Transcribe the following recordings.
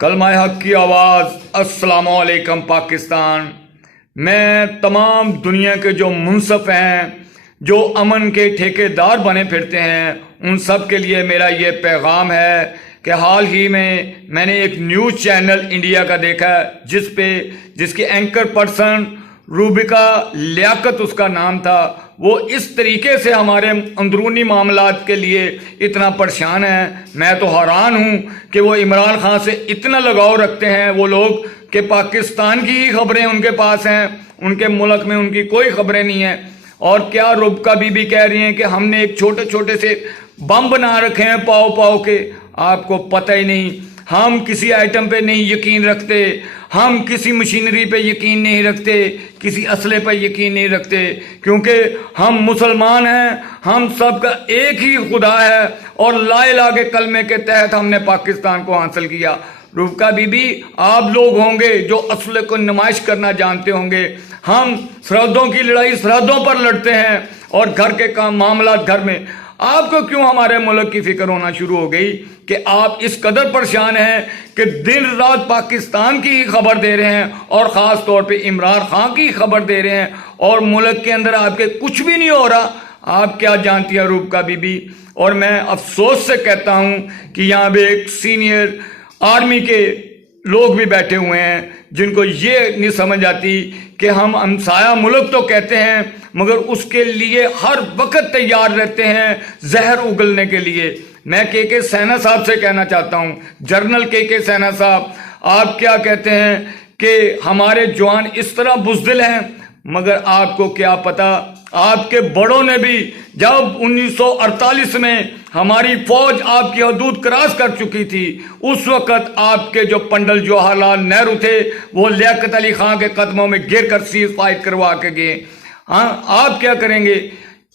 کلمہ حق کی آواز۔ السلام علیکم پاکستان۔ میں تمام دنیا کے جو منصف ہیں، جو امن کے ٹھیکیدار بنے پھرتے ہیں، ان سب کے لیے میرا یہ پیغام ہے کہ حال ہی میں نے ایک نیوز چینل انڈیا کا دیکھا جس کی اینکر پرسن روبیکا لیاقت اس کا نام تھا۔ وہ اس طریقے سے ہمارے اندرونی معاملات کے لیے اتنا پریشان ہے، میں تو حیران ہوں کہ وہ عمران خان سے اتنا لگاؤ رکھتے ہیں وہ لوگ کہ پاکستان کی ہی خبریں ان کے پاس ہیں، ان کے ملک میں ان کی کوئی خبریں نہیں ہیں۔ اور کیا روبیکا بی بی کہہ رہی ہیں کہ ہم نے ایک چھوٹے چھوٹے سے بم بنا رکھے ہیں پاؤ کے، آپ کو پتہ ہی نہیں۔ ہم کسی آئٹم پہ نہیں یقین رکھتے، ہم کسی مشینری پہ یقین نہیں رکھتے، کسی اسلحے پہ یقین نہیں رکھتے، کیونکہ ہم مسلمان ہیں، ہم سب کا ایک ہی خدا ہے اور لا الہ کے کلمے کے تحت ہم نے پاکستان کو حاصل کیا۔ روبیکا بی بی، آپ لوگ ہوں گے جو اسلحے کو نمائش کرنا جانتے ہوں گے، ہم سرحدوں کی لڑائی سرحدوں پر لڑتے ہیں اور گھر کے کام معاملات گھر میں۔ آپ کو کیوں ہمارے ملک کی فکر ہونا شروع ہو گئی کہ آپ اس قدر پریشان ہیں کہ دن رات پاکستان کی ہی خبر دے رہے ہیں اور خاص طور پہ عمران خان کی خبر دے رہے ہیں اور ملک کے اندر آپ کے کچھ بھی نہیں ہو رہا؟ آپ کیا جانتی ہیں روبیکا بی بی؟ اور میں افسوس سے کہتا ہوں کہ یہاں پہ ایک سینئر آرمی کے لوگ بھی بیٹھے ہوئے ہیں جن کو یہ نہیں سمجھ آتی کہ ہم ہمسایہ ملک تو کہتے ہیں مگر اس کے لیے ہر وقت تیار رہتے ہیں زہر اگلنے کے لیے۔ میں کے سینا صاحب سے کہنا چاہتا ہوں، جنرل کے سینا صاحب، آپ کیا کہتے ہیں کہ ہمارے جوان اس طرح بزدل ہیں، مگر آپ کو کیا پتا آپ کے بڑوں نے بھی جب 1948 میں ہماری فوج آپ کی حدود کراس کر چکی تھی، اس وقت آپ کے جو پنڈل جواہر لال نہرو تھے وہ لیاقت علی خان کے قدموں میں گر کر سیز فائٹ کروا کے گئے۔ آپ کیا کریں گے؟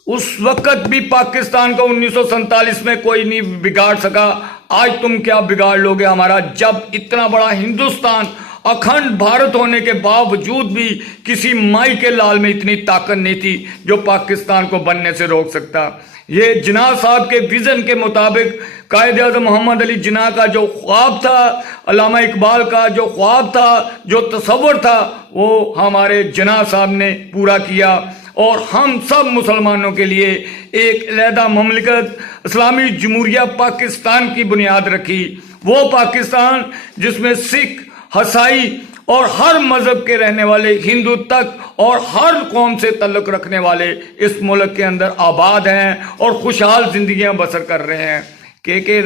اس وقت بھی پاکستان کو 1947 میں کوئی نہیں بگاڑ سکا، آج تم کیا بگاڑ لوگے ہمارا؟ جب اتنا بڑا ہندوستان اکھنڈ بھارت ہونے کے باوجود بھی کسی مائی کے لال میں اتنی طاقت نہیں تھی جو پاکستان کو بننے سے روک سکتا۔ یہ جناح صاحب کے ویژن کے مطابق قائد اعظم محمد علی جناح کا جو خواب تھا، علامہ اقبال کا جو خواب تھا، جو تصور تھا، وہ ہمارے جناح صاحب نے پورا کیا اور ہم سب مسلمانوں کے لیے ایک علیحدہ مملکت اسلامی جمہوریہ پاکستان کی بنیاد رکھی۔ وہ پاکستان جس میں سکھ، عیسائی اور ہر مذہب کے رہنے والے، ہندو تک اور ہر قوم سے تعلق رکھنے والے اس ملک کے اندر آباد ہیں اور خوشحال زندگیاں بسر کر رہے ہیں۔ کے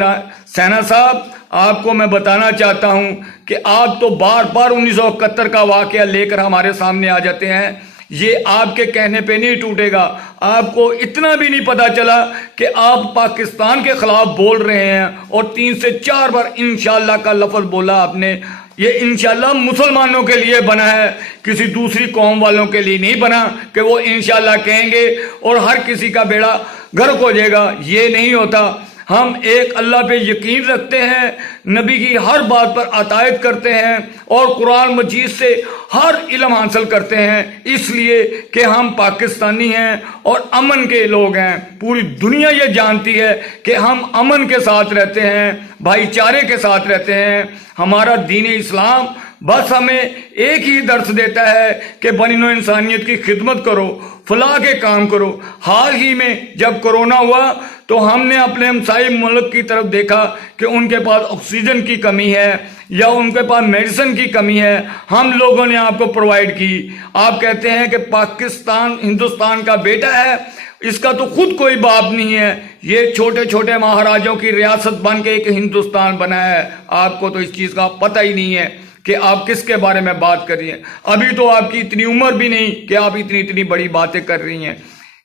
سینا صاحب، آپ کو میں بتانا چاہتا ہوں کہ آپ تو بار بار 1971 کا واقعہ لے کر ہمارے سامنے آ جاتے ہیں، یہ آپ کے کہنے پہ نہیں ٹوٹے گا۔ آپ کو اتنا بھی نہیں پتا چلا کہ آپ پاکستان کے خلاف بول رہے ہیں اور 3 سے 4 بار انشاءاللہ کا لفظ بولا آپ نے۔ یہ انشاءاللہ مسلمانوں کے لیے بنا ہے، کسی دوسری قوم والوں کے لیے نہیں بنا کہ وہ انشاءاللہ کہیں گے اور ہر کسی کا بیڑا غرق ہو جائے گا۔ یہ نہیں ہوتا۔ ہم ایک اللہ پہ یقین رکھتے ہیں، نبی کی ہر بات پر عطائیت کرتے ہیں اور قرآن مجید سے ہر علم حاصل کرتے ہیں، اس لیے کہ ہم پاکستانی ہیں اور امن کے لوگ ہیں۔ پوری دنیا یہ جانتی ہے کہ ہم امن کے ساتھ رہتے ہیں، بھائی چارے کے ساتھ رہتے ہیں۔ ہمارا دین اسلام بس ہمیں ایک ہی درس دیتا ہے کہ بنی نوع انسانیت کی خدمت کرو، فلاح کے کام کرو۔ حال ہی میں جب کرونا ہوا تو ہم نے اپنے ہمسائے ملک کی طرف دیکھا کہ ان کے پاس آکسیجن کی کمی ہے یا ان کے پاس میڈیسن کی کمی ہے، ہم لوگوں نے آپ کو پرووائڈ کی۔ آپ کہتے ہیں کہ پاکستان ہندوستان کا بیٹا ہے، اس کا تو خود کوئی باپ نہیں ہے، یہ چھوٹے چھوٹے مہاراجوں کی ریاست بن کے ایک ہندوستان بنا ہے۔ آپ کو تو اس چیز کا پتہ ہی نہیں ہے کہ آپ کس کے بارے میں بات کر رہی ہیں۔ ابھی تو آپ کی اتنی عمر بھی نہیں کہ آپ اتنی بڑی باتیں کر رہی ہیں۔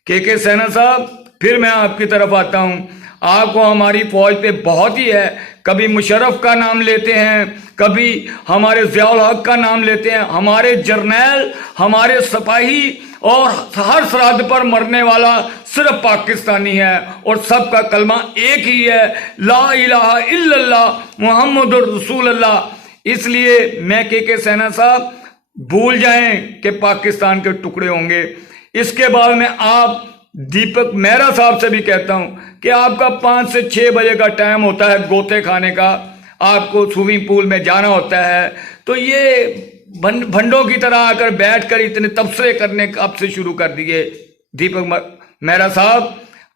کے سینا صاحب، پھر میں آپ کی طرف آتا ہوں۔ آپ کو ہماری فوج پہ بہت ہی ہے، کبھی مشرف کا نام لیتے ہیں، کبھی ہمارے ضیاء الحق کا نام لیتے ہیں۔ ہمارے جرنیل، ہمارے سپاہی اور ہر سرحد پر مرنے والا صرف پاکستانی ہے اور سب کا کلمہ ایک ہی ہے، لا الہ الا اللہ محمد الرسول اللہ۔ اس لیے میں کے سینا صاحب، بھول جائیں کہ پاکستان کے ٹکڑے ہوں گے۔ اس کے بعد میں آپ دیپک مہرا صاحب سے بھی کہتا ہوں کہ آپ کا 5 سے 6 بجے کا ٹائم ہوتا ہے گوتے کھانے کا، آپ کو سوئمنگ پول میں جانا ہوتا ہے، تو یہ بھنڈوں کی طرح آ کر بیٹھ کر اتنے تبصرے کرنے کب سے شروع کر دیے؟ دیپک مہرا صاحب،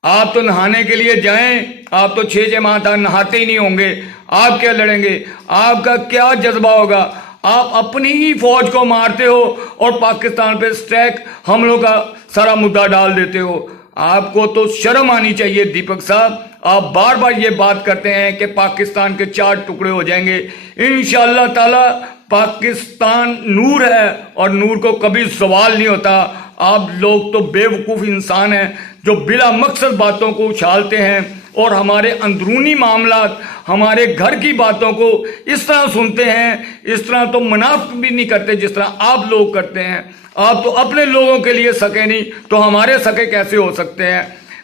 آپ تو نہانے کے لیے جائیں، آپ تو 6 ماہ تک نہاتے ہی نہیں ہوں گے، آپ کیا لڑیں گے؟ آپ کا کیا جذبہ ہوگا؟ آپ اپنی ہی فوج کو مارتے ہو اور پاکستان پہ اسٹرائک حملوں کا سارا مدعا ڈال دیتے ہو۔ آپ کو تو شرم آنی چاہیے دیپک صاحب۔ آپ بار بار یہ بات کرتے ہیں کہ پاکستان کے 4 ٹکڑے ہو جائیں گے، انشاءاللہ تعالی پاکستان نور ہے اور نور کو کبھی زوال نہیں ہوتا۔ آپ لوگ تو بے وقوف انسان ہیں جو بلا مقصد باتوں کو اچھالتے ہیں اور ہمارے اندرونی معاملات، ہمارے گھر کی باتوں کو اس طرح سنتے ہیں، اس طرح تو منافق بھی نہیں کرتے جس طرح آپ لوگ کرتے ہیں۔ آپ تو اپنے لوگوں کے لیے سکے نہیں تو ہمارے سکے کیسے ہو سکتے ہیں؟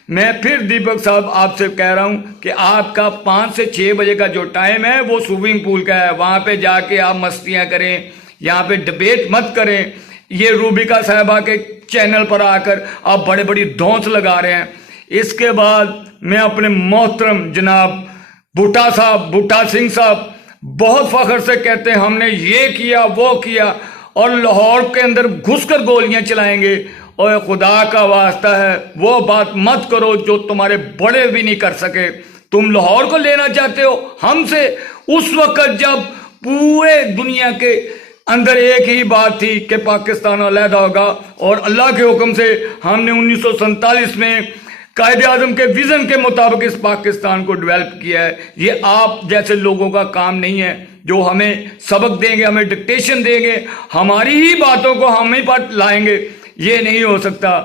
میں پھر دیپک صاحب آپ سے کہہ رہا ہوں کہ آپ کا 5 سے 6 بجے کا جو ٹائم ہے وہ سوئمنگ پول کا ہے، وہاں پہ جا کے آپ مستیاں کریں، یہاں پہ ڈبیٹ مت کریں۔ یہ روبیکا صاحبہ کے چینل پر آ کر آپ بڑے بڑی دھونس لگا رہے ہیں۔ اس کے بعد میں اپنے محترم جناب بھٹا سنگھ صاحب بہت فخر سے کہتے ہیں ہم نے یہ کیا وہ کیا اور لاہور کے اندر گھس کر گولیاں چلائیں گے۔ اور خدا کا واسطہ ہے وہ بات مت کرو جو تمہارے بڑے بھی نہیں کر سکے۔ تم لاہور کو لینا چاہتے ہو ہم سے اس وقت جب پورے دنیا کے اندر ایک ہی بات تھی کہ پاکستان علیحدہ ہوگا، اور اللہ کے حکم سے ہم نے 1947 میں قائد اعظم کے ویژن کے مطابق اس پاکستان کو ڈیولپ کیا ہے۔ یہ آپ جیسے لوگوں کا کام نہیں ہے جو ہمیں سبق دیں گے، ہمیں ڈکٹیشن دیں گے، ہماری ہی باتوں کو ہم ہی پر لائیں گے، یہ نہیں ہو سکتا۔